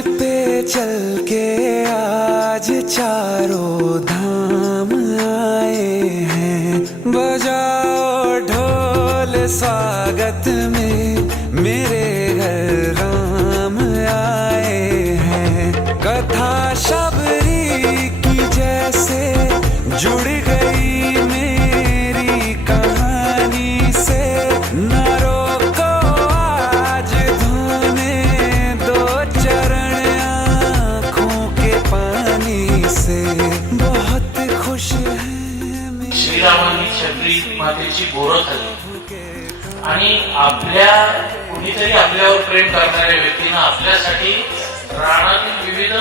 पे चल के आज चारों धाम आए हैं, बजाओ ढोल स्वागत में मेरे घर राम आए हैं। कथा शबरी की जैसे जुड़ गई मेरी कहानी से, न रोको आज धोने दो चरण आँखों के पानी से, बहुत खुश है। श्रीरामांनी छत्री मातेची बोरं खाल्ली आणि आपल्या कुणीतरी आपल्यावर प्रेम करणाऱ्या व्यक्तीनं आपल्यासाठी रानातील विविध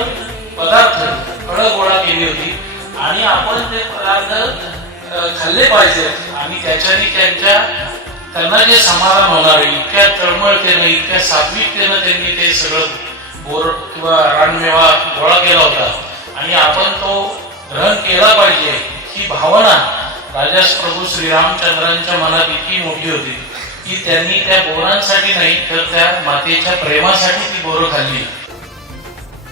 पदार्थ फळं गोळा केली होती आणि आपण ते पदार्थ खाल्ले पाहिजेत आणि त्याच्याने त्यांना जे समाधान होणार आहे, इतक्या तळमळतेनं इतक्या सात्विकतेनं त्यांनी ते सगळं बोर किंवा रानमेवा गोळा केला होता आणि आपण तो ग्रहण केला पाहिजे ही भावना राजा प्रभू श्रीरामचंद्रांच्या मनात इतकी मोठी होती की त्यांनी त्या बोरांसाठी नाही तर त्या मातेच्या प्रेमासाठी ती बोरं खाल्ली।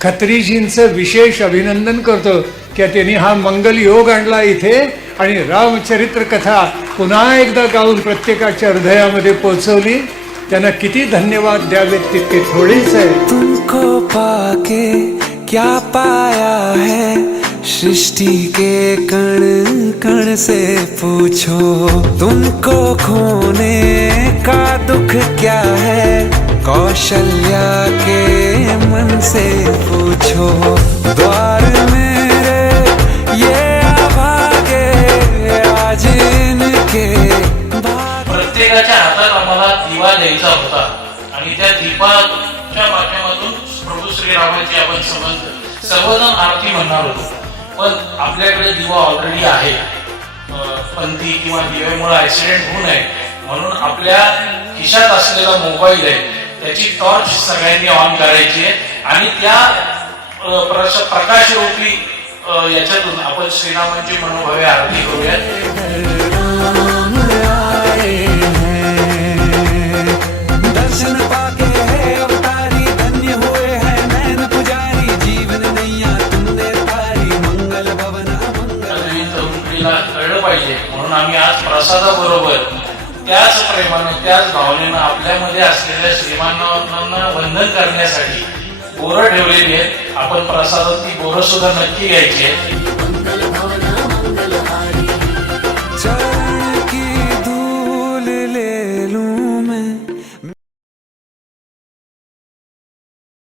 खत्रीजींचं विशेष अभिनंदन करतो की त्यांनी हा मंगल योग आणला इथे आणि रामचरित्र कथा पुन्हा एकदा गाऊन प्रत्येकाच्या हृदयामध्ये पोहोचवली। त्यांना किती धन्यवाद द्यावेत तितके थोडेच आहे। तुमको पाके क्या पाया है, सृष्टि के कण कण से पूछो, तुमको खोने का दुख क्या है, कौशल्या के मन से पूछो। द्वार मेरे ये अभागे आज इनके, प्रत्येकाच्या हातात आम्हाला दिवा द्यायचा होता आणि त्या दीपाच्या माध्यमातून प्रभू श्रीरामाची आपण सर्वजण आरती म्हणणार होतो, पण आपल्याकडे दिवा ऑलरेडी आहे। पंथी किंवा दिव्यामुळे ऍक्सिडेंट होऊ नये म्हणून आपल्या खिशात असलेला मोबाईल आहे त्याची टॉर्च सगळ्यांनी ऑन करायची आहे आणि त्या प्रकाशरूपी याच्यातून आपण श्रीरामांची मनोभावे आरती करूया। दर्शन पाके है अवतारी, धन्य हुए हैं नैन पुजारी, जीवन नैया तुमने तारी, मंगल भवन तरुणपीला कळलं पाहिजे म्हणून आम्ही आज प्रसादाबरोबर त्याच प्रेमानं त्याच भावनेनं आपल्यामध्ये असलेल्या श्रीमानांना वंदन करण्यासाठी बोरं ठेवलेली आहेत। आपण प्रसादात ती बोरं सुद्धा नक्की घ्यायची आहेत। चरण की धूल ले